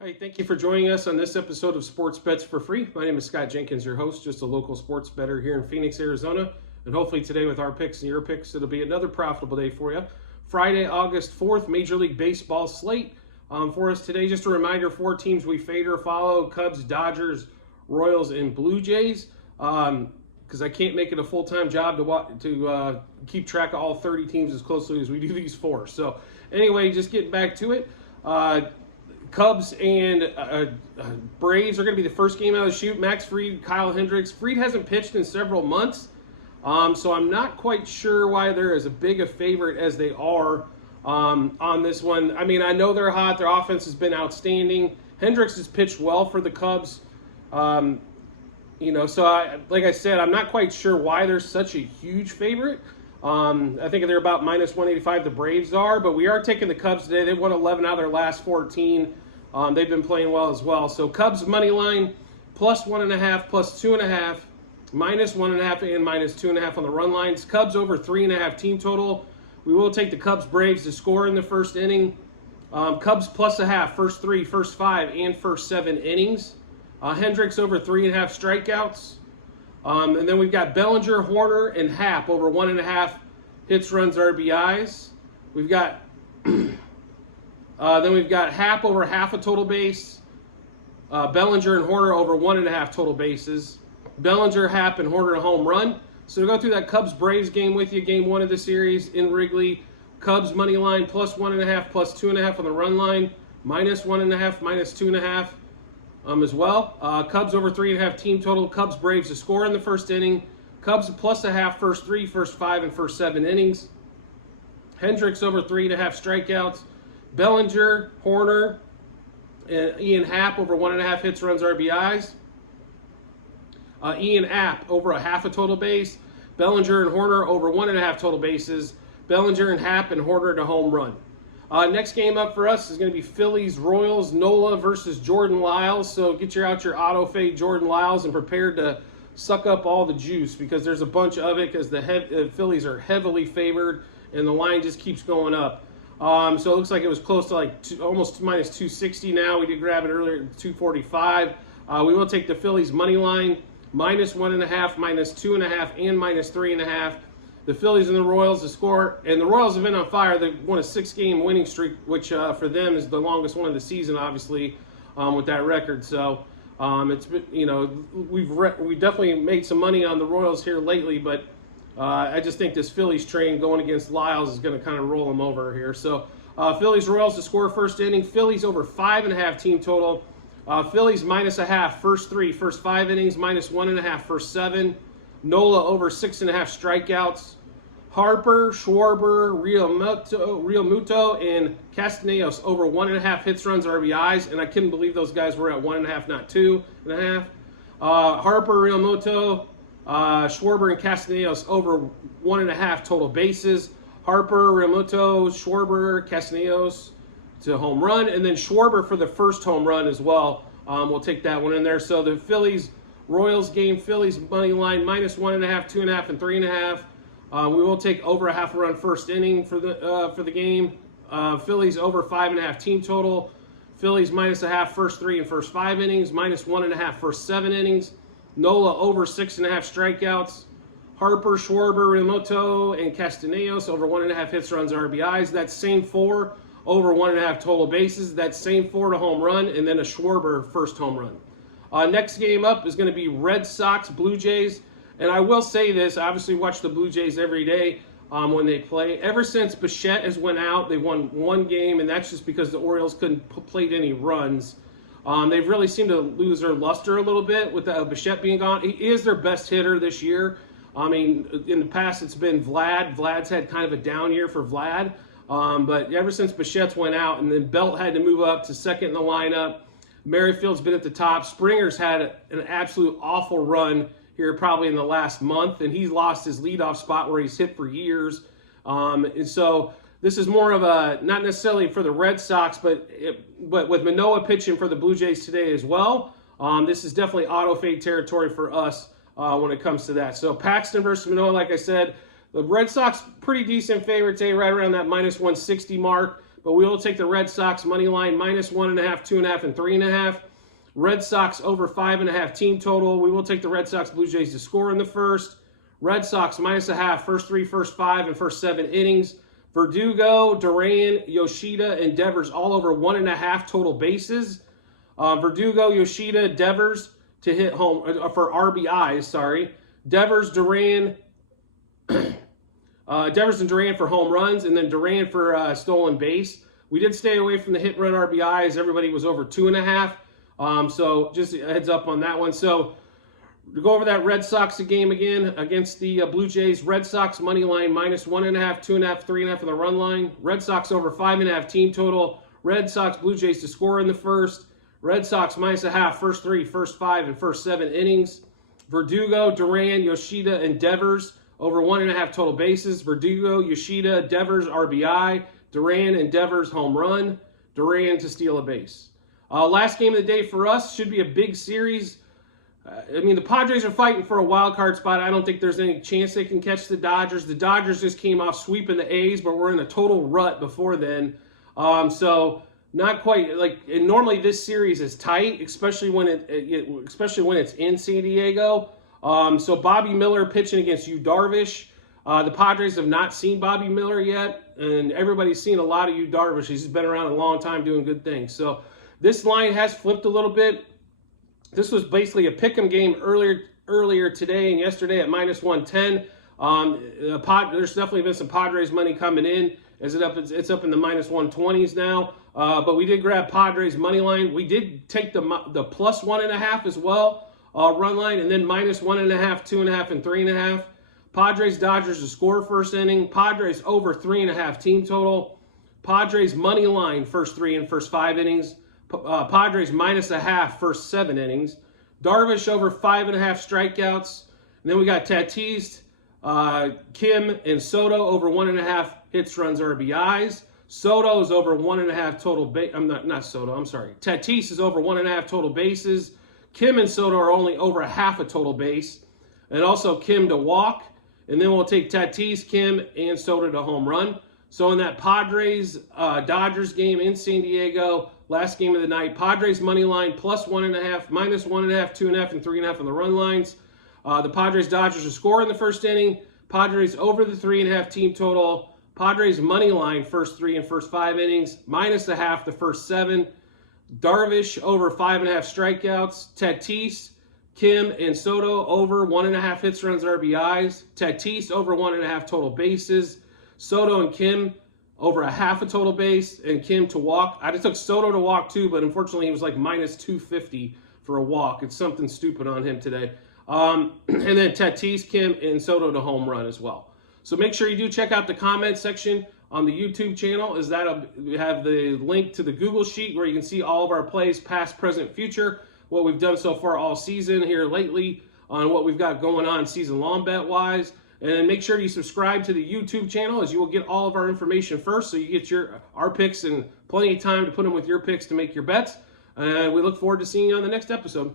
Hey, thank you for joining us on this episode of Sports Bets for Free. My name is Scott Jenkins, your host, just a local sports bettor here in Phoenix, Arizona. And hopefully today with our picks and your picks, it'll be another profitable day for you. Friday, August 4th, Major League Baseball slate for us today. Just a reminder, 4 teams we fade or follow: Cubs, Dodgers, Royals, and Blue Jays. Because I can't make it a full-time job to keep track of all 30 teams as closely as we do these 4. So anyway, just getting back to it. Cubs and Braves are going to be the first game out of the chute. Max Fried, Kyle Hendricks. Fried hasn't pitched in several months, so I'm not quite sure why they're as big a favorite as they are on this one. I mean, I know they're hot. Their offense has been outstanding. Hendricks has pitched well for the Cubs. So like I said, I'm not quite sure why they're such a huge favorite. I think they're about minus 185, the Braves are, but we are taking the Cubs today. They've won 11 out of their last 14. They've been playing well as well. So Cubs money line, plus 1.5, plus 2.5, minus 1.5, and minus 2.5 on the run lines. Cubs over 3.5 team total. We will take the Cubs Braves to score in the first inning. Cubs plus a half, first 3, first 5, and first 7 innings. Hendricks over 3.5 strikeouts. And then we've got Bellinger, Horner, and Happ over 1.5 hits, runs, RBIs. We've got then we've got Happ over half a total base. Bellinger and Horner over 1.5 total bases. Bellinger, Happ, and Horner a home run. So to go through that Cubs Braves game with you, game 1 of the series in Wrigley. Cubs money line plus 1.5, plus 2.5 on the run line, minus 1.5, minus 2.5. As well. Cubs over 3.5 team total. Cubs Braves to score in the first inning. Cubs plus a half, first 3, first 5, and first 7 innings. Hendricks over 3.5 strikeouts. Bellinger, Horner, and Ian Happ over 1.5 hits, runs, RBIs. Ian Happ over a half a total base. Bellinger and Horner over 1.5 total bases. Bellinger and Happ and Horner to home run. Next game up for us is going to be Phillies Royals, Nola versus Jordan Lyles. So get your auto fade Jordan Lyles and prepare to suck up all the juice because there's a bunch of it because the Phillies are heavily favored and the line just keeps going up. So it looks like it was close to almost minus 260 now. We did grab it earlier at 245. We will take the Phillies money line, minus 1.5, minus 2.5, and minus 3.5. The Phillies and the Royals to score, and the Royals have been on fire. They've won a 6-game winning streak, which for them is the longest one of the season, obviously, with that record. So it's been, we definitely made some money on the Royals here lately, but I just think this Phillies train going against Lyles is going to kind of roll them over here. So Phillies Royals to score first inning. Phillies over 5.5 team total. Phillies minus a half, first 3, first 5 innings, minus 1.5, first 7. Nola over 6.5 strikeouts. Harper, Schwarber, Realmuto, and Castellanos over 1.5 hits, runs, RBIs, and I couldn't believe those guys were at 1.5, not 2.5. Harper, Realmuto, Schwarber, and Castellanos over 1.5 total bases. Harper, Realmuto, Schwarber, Castellanos to home run, and then Schwarber for the first home run as well. We'll take that one in there. So the Phillies Royals game, Phillies money line minus 1.5, 2.5, and 3.5. We will take over a half a run first inning for the game. Phillies over 5.5 team total. Phillies minus a half first 3 and first 5 innings, minus 1.5 first 7 innings. Nola over 6.5 strikeouts. Harper, Schwarber, Realmuto, and Castellanos over 1.5 hits, runs, RBIs. That same 4 over 1.5 total bases. That same 4 to home run, and then a Schwarber first home run. Next game up is going to be Red Sox, Blue Jays. And I will say this, I obviously watch the Blue Jays every day when they play. Ever since Bichette has went out, they won 1 game, and that's just because the Orioles couldn't play any runs. They've really seemed to lose their luster a little bit with Bichette being gone. He is their best hitter this year. I mean, in the past it's been Vlad. Vlad's had kind of a down year for Vlad. But ever since Bichette's went out, and then Belt had to move up to second in the lineup, Merrifield's been at the top. Springer's had an absolute awful run here probably in the last month, and he's lost his leadoff spot where he's hit for years. And so this is more of a, not necessarily for the Red Sox, but with Manoah pitching for the Blue Jays today as well, this is definitely auto fade territory for us when it comes to that. So Paxton versus Manoah, like I said, the Red Sox pretty decent favorite today, right around that minus 160 mark. but we will take the Red Sox money line minus 1.5, 2.5, and 3.5. Red Sox over 5.5 team total. We will take the Red Sox Blue Jays to score in the first. Red Sox minus a half, first 3, first 5, and first 7 innings. Verdugo, Duran, Yoshida, and Devers all over 1.5 total bases. Verdugo, Yoshida, Devers to hit home for RBIs. Sorry, Devers, Duran, Devers and Duran for home runs, and then Duran for stolen base. We did stay away from the hit run RBIs. Everybody was over 2.5. So just a heads up on that one. So to go over that Red Sox game again against the Blue Jays, Red Sox money line minus 1.5, 2.5, 3.5 on the run line. Red Sox over 5.5 team total. Red Sox Blue Jays to score in the first. Red Sox minus a half, first 3, first 5, and first 7 innings. Verdugo, Duran, Yoshida, and Devers over 1.5 total bases. Verdugo, Yoshida, Devers RBI. Duran and Devers home run. Duran to steal a base. Last game of the day for us should be a big series. I mean, the Padres are fighting for a wild card spot. I don't think there's any chance they can catch the Dodgers. The Dodgers just came off sweeping the A's, but we're in a total rut before then. So not quite like. And normally this series is tight, especially when it's in San Diego. So Bobby Miller pitching against Yu Darvish. The Padres have not seen Bobby Miller yet, and everybody's seen a lot of Yu Darvish. He's been around a long time doing good things. So this line has flipped a little bit. This was basically a pick'em game earlier today and yesterday at minus 110. There's definitely been some Padres money coming in. It's up in the minus 120s now. But we did grab Padres money line. We did take the plus 1.5 as well, run line, and then minus 1.5, 2.5, and 3.5. Padres Dodgers to score first inning. Padres over 3.5 team total. Padres money line first 3 and first 5 innings. Padres minus a half first 7 innings. Darvish over 5.5 strikeouts. And then we got Tatis, Kim, and Soto over 1.5 hits, runs, RBIs. Soto is over 1.5 total base. Tatis is over 1.5 total bases. Kim and Soto are only over a half a total base. And also Kim to walk. And then we'll take Tatis, Kim, and Soto to home run. So in that Padres Dodgers game in San Diego, last game of the night, Padres money line plus 1.5, minus 1.5, 2.5, and 3.5 on the run lines. The Padres Dodgers to score in the first inning. Padres over the 3.5 team total. Padres money line first 3 and first 5 innings, minus a half the first 7. Darvish over 5.5 strikeouts. Tatis, Kim, and Soto over 1.5 hits, runs, RBIs. Tatis over 1.5 total bases. Soto and Kim over a half a total base, and Kim to walk. I just took Soto to walk too, but unfortunately he was like minus 250 for a walk. It's something stupid on him today. And then Tatis, Kim, and Soto to home run as well. So make sure you do check out the comment section on the YouTube channel, as that we have the link to the Google Sheet where you can see all of our plays, past, present, future, what we've done so far all season here lately, on what we've got going on season long bet wise. And make sure you subscribe to the YouTube channel, as you will get all of our information first, so you get our picks and plenty of time to put them with your picks to make your bets. And we look forward to seeing you on the next episode.